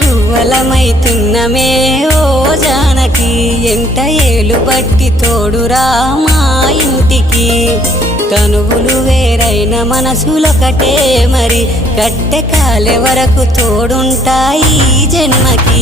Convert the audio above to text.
గువ్వలమైతున్నమే ఓ జానకి ఎంట ఏలు బట్టి తోడురా మా ఇంటికి తనువులు వేరైన మనసులొకటే మరి కట్టె కాలే వరకు తోడుంటాయి జన్మకి